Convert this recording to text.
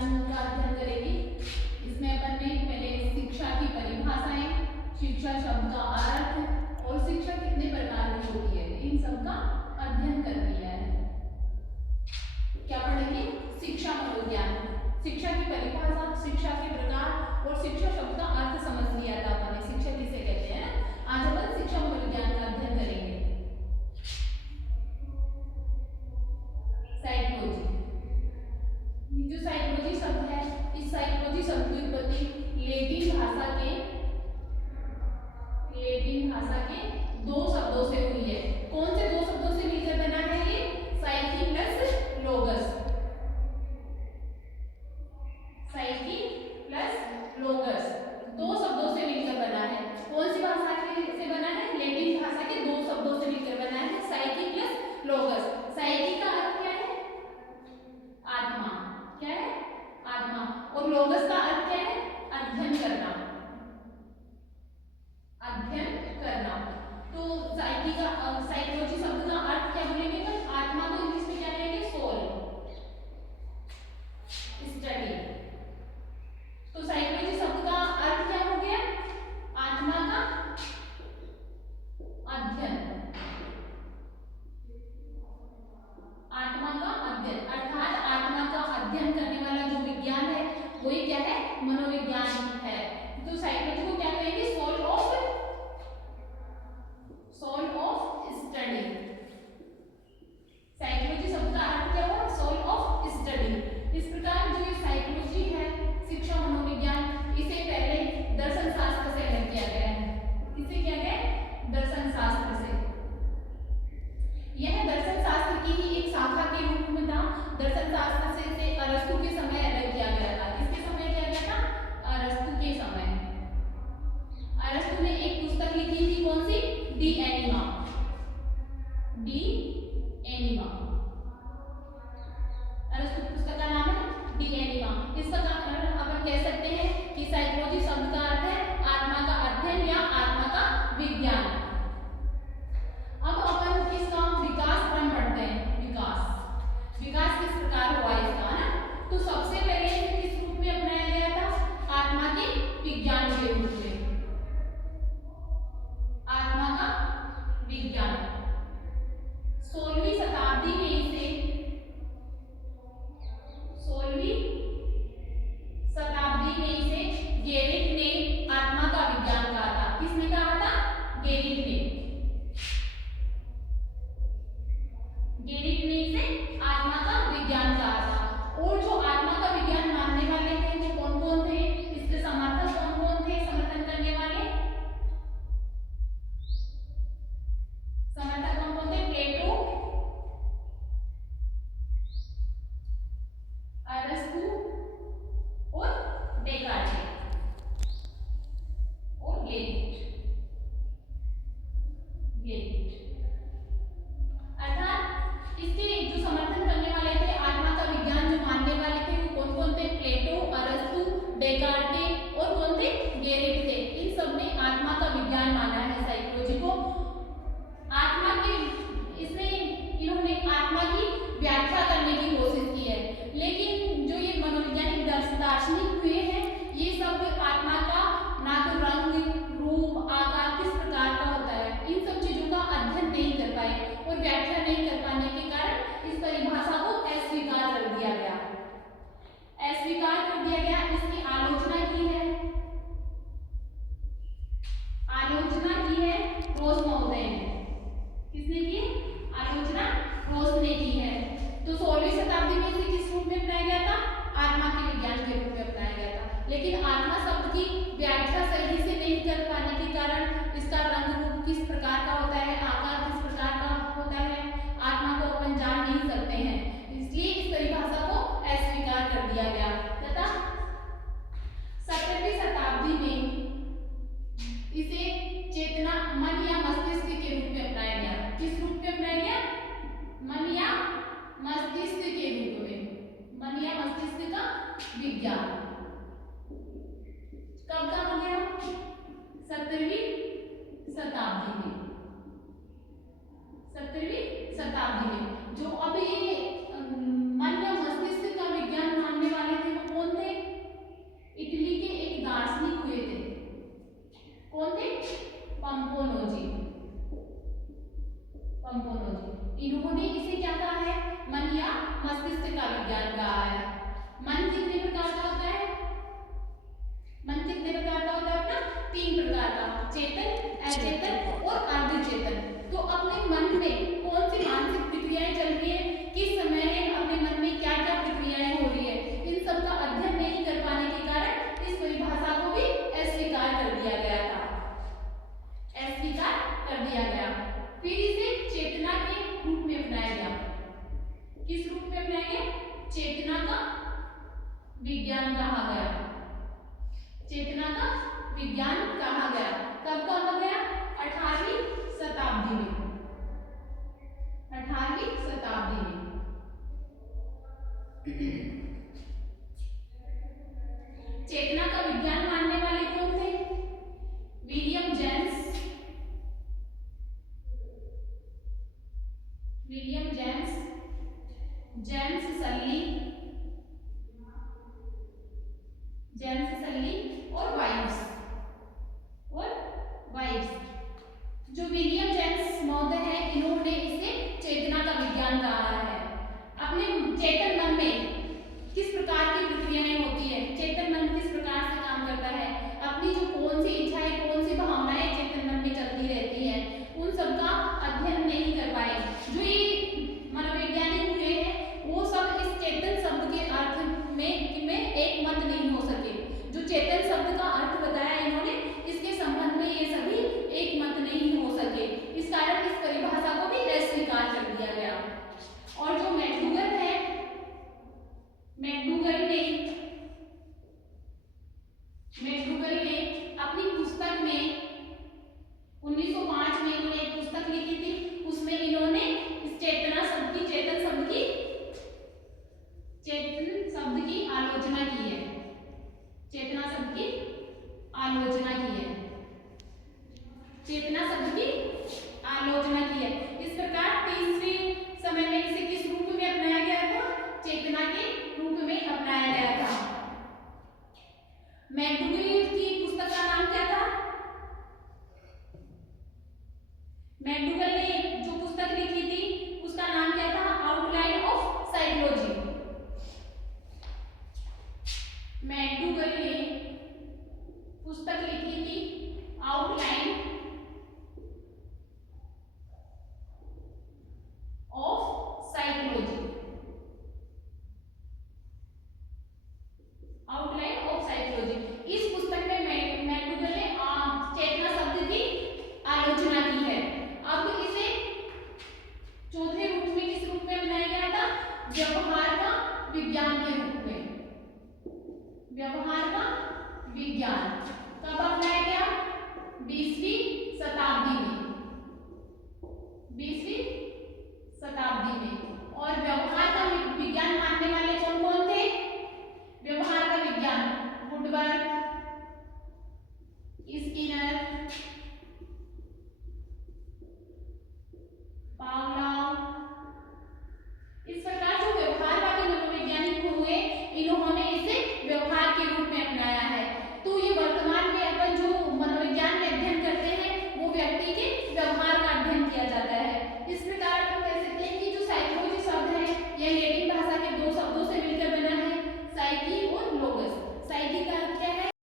मनोविज्ञान का अध्ययन करेंगे। इसमें अपन ने पहले शिक्षा की परिभाषाएं, शिक्षा शब्द का अर्थ और शिक्षा कितने प्रकार की होती है, इन सब का अध्ययन कर लिया है। क्या पढ़ेंगे? शिक्षा मनोविज्ञान, शिक्षा की परिभाषा, शिक्षा के प्रकार और शिक्षा शब्द का अर्थ समझ लिया था अपन ने, शिक्षा किसे कहते हैं। आज अपन शिक्षा मनोविज्ञान का अध्ययन करेंगे। साइकोलॉजी, जो साइकोलॉजी शब्द है, इस साइकोलॉजी शब्द की उत्पत्ति लैटिन भाषा के दो शब्दों से हुई है। कौन से दो शब्दों से मिलकर बना है ये? साइकी प्लस लोगस, साइकी प्लस लोगस दो शब्दों से मिलकर बना है। कौन सी भाषा से बना है? लैटिन भाषा के दो शब्दों से मिलकर बना है, साइकी प्लस लोगस। साइकी का अर्थ क्या है? आत्मा। क्या है? आत्मा। और लोगस का अर्थ क्या है? अध्ययन करना, अध्ययन करना। तो साइकोलॉजी शब्द का अर्थ क्या बोलेंगे? तो आत्मा को इंग्लिश में क्या कहेंगे? Soul, study. तो साइकोलॉजी शब्द का अर्थ क्या हो गया? आत्मा का अध्ययन, आत्मा का अध्ययन, अर्थात आत्मा का अध्ययन करने वाला जो विज्ञान है वही क्या है? मनोविज्ञान है। तो साइकोलॉजी को क्या कहेंगे? Soul of study. साइकोलॉजी शब्द का अर्थ क्या हुआ? Soul of study. इस प्रकार जो ये साइकोलॉजी है, शिक्षा मनोविज्ञान, इसे पहले दर्शन शास्त्र से अलग किया गया है। किसे किया गया? दर्शन शास्त्र से। यह दर्शन शास्त्र की ही एक शाखा के रूप में था। दर्शन शास्त्र से अरस्तु के समय अलग किया गया था। किसके समय किया गया था? अरस्तु के समय। अरस्तु ने एक पुस्तक लिखी थी, कौन सी? De Anima. डी एनिमा, अरस्तु की पुस्तक का नाम है डी एनिमा। इसका अपन कह सकते हैं कि साइकोलॉजी शब्द का अर्थ है आत्मा का अध्ययन या आत्मा का विज्ञान। अब अपन इसका विकास क्रम पढ़ते हैं। विकास किस प्रकार हुआ इसका, है ना? तो सबसे पहले इसे किस रूप में अपनाया गया था? आत्मा के विज्ञान के रूप में, आत्मा का विज्ञान। 16वीं शताब्दी में इसे 16वीं शताब्दी में इसे गेरिट ने आत्मा का विज्ञान कहा था। किसने कहा था? गेरिट ने। गेरिट ने इसे आत्मा का विज्ञान कहा था। और जो आत्मा का विज्ञान मानने वाले थे वो कौन कौन थे? इसके समर्थक कौन कौन थे? समर्थन करने वाले समर्थक कौन कौन थे? प्लेटो, अरस्तु और डेकार्टे और गेरिट। अर्थात इसके जो समर्थन करने वाले थे, आत्मा का विज्ञान जो मानने वाले थे वो कौन कौन थे? प्लेटो, अरस्तु, डेकार्टे और कौन थे? गेरिट थे। इन सब ने आत्मा का विज्ञान माना है साइकोलॉजी को। आत्मा के इन्होंने आत्मा की व्याख्या करने की कोशिश की है, लेकिन जो ये मनोवैज्ञानिक दार्शनिक हुए हैं, ये सब आत्मा का ना तो रंग, रूप, आकार किस प्रकार का होता है, इन सब चीजों का अध्ययन नहीं कर पाए और व्याख्या नहीं कर पाने के कारण इस परिभाषा को अस्वीकार कर दिया गया। अस्वीकार कर दिया गया। इसकी आलोचना की है रोज महोदय ने। किसने की? आलोचना रोज ने की है। तो 16वीं शताब्दी में इसे किस रूप में अपनाया गया था? आत्मा के विज्ञान के रूप में अपनाया गया था। लेकिन आत्मा शब्द की व्याख्या सही से नहीं कर पाने के कारण इसका रंग रूप किस प्रकार का होता है, आकार किस प्रकार का होता है, आत्मा को अपन जान नहीं सकते हैं। इसलिए इस परिभाषा को अस्वीकार कर दिया गया तथा 17वीं शताब्दी में इसे चेतना, मन या मस्तिष्क के रूप में अपनाया गया। किस रूप में अपनाया गया? मन या मस्तिष्क के रूप में, मन या मस्तिष्क का विज्ञान। कब का हो गया? 17वीं शताब्दी में। 17वीं शताब्दी में जो अभी मन या मस्तिष्क का विज्ञान मानने वाले थे वो मस्तिष्क का विज्ञान कहा है। मन कितने प्रकार का होता है? मन कितने प्रकार का होता है अपना? 3 प्रकार का, चेतन, अचेतन और अर्धचेतन। तो अपने मन में कौन सी मानसिक प्रक्रियाएं चल रही है, किस समय है, अपने मन में क्या क्या प्रक्रियाएं हो रही है, इन सब का अध्ययन नहीं कर पाने के कारण इस परिभाषा को भी अस्वीकार कर दिया गया था, अस्वीकार कर दिया गया। फिर इसे चेतना के रूप में अपनाया गया। किस रूप में अपनाया गया? चेतना का विज्ञान कहा गया। चेतना का विज्ञान कहा गया। कब कहा गया? 18वीं शताब्दी में। 18वीं शताब्दी में। चेतना का विज्ञान मानने वाले कौन थे? विलियम जेम्स, जेम्स सल्ली, और वाइब्स। जो विलियम जेम्स महोदय है, इन्होंने इसे चेतना का विज्ञान कहा है। अपने चेतन मन में किस प्रकार की प्रक्रियाएं होती है, चेतन मन किस प्रकार से काम करता है, अपनी जो कौन सी इच्छाएं, कौन सी भावनाएं चेतन मन में चलती रहती है, उन सब का अध्ययन नहीं कर पाए। जो ये मनोवैज्ञानिक हुए हैं, वो सब इस चेतन शब्द के अर्थ में एक मत नहीं हो सके। जो चेतन शब्द का अर्थ बताया इन्होंने, इसके संबंध में ये सभी एक मत नहीं हो सके। इस कारण इस परिभाषा को भी अस्वीकार कर दिया गया। और जो मैकडूगल है, मैकडूगल ने अपनी पुस्तक में 1905 में इन्होंने एक पुस्तक लिखी थी। उसमें इन्होंने इस चेतन शब्द की आलोचना की है। चेतना शब्द की आलोचना की है। चेतना शब्द की आलोचना की है। इस प्रकार तीसरे समय में इसे किस रूप में अपनाया गया था? चेतना के रूप में अपनाया गया था। मैकडूगल की पुस्तक का नाम क्या था? मैकडूगल ने जो पुस्तक लिखी थी उसका नाम क्या था? Outline of psychology. मैकडूगल ने पुस्तक लिखी थी outline of psychology. Outline of psychology. इस पुस्तक में मैकडूगल ने चेतना शब्द की आलोचना की है। अब इसे चौथे रूप में किस रूप में बनाया गया था? व्यवहार का विज्ञान के रूप में। व्यवहार का विज्ञान कब अपनाया गया? 20वीं शताब्दी में। 20वीं शताब्दी में। और व्यवहार का विज्ञान